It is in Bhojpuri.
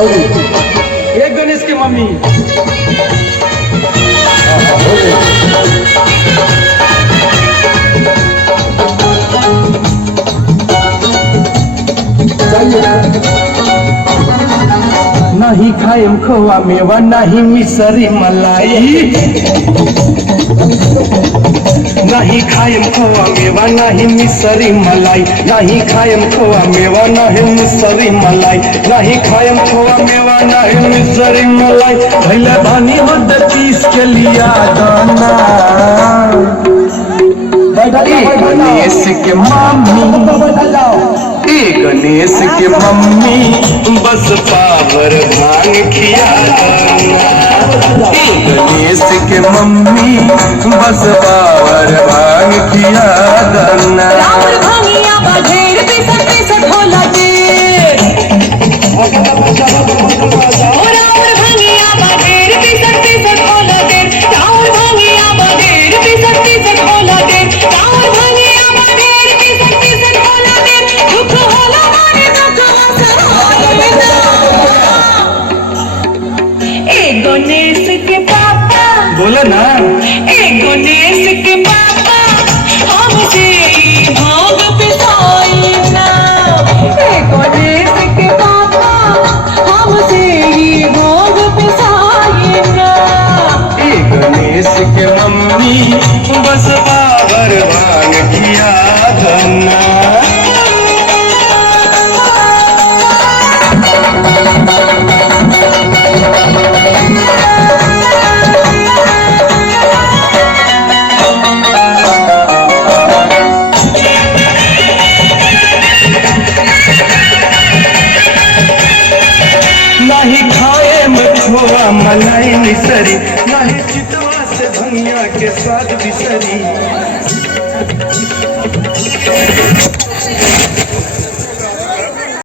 एक गणेश की मम्मी नहीं खाएम खोआ मेवा नहीं मिसरी मलाई नहीं खाएम खोआ मेवा नहीं मिसरी मलाई नहीं खाएम खोआ मेवा नहीं मिसरी मलाई नहीं खाएम खोआ मेवा नहीं मिसरी मलाई भैले बानी मत पीस के लिया दाना गणेश के मम्मी बस पावर भांग खिया गणेश के मम्मी बस पावर भांग खिया दाना गणेश के पापा बोले ना गणेश के पापा हमसे भाग पिसाई ना गणेश के पापा हमसे भाग पिसाई ना गणेश के मम्मी बस पावर भांग किया धन्ना नहीं खाए मछुआ मलाई मिसरी नहीं चितवा से धनिया के स्वाद बिसरी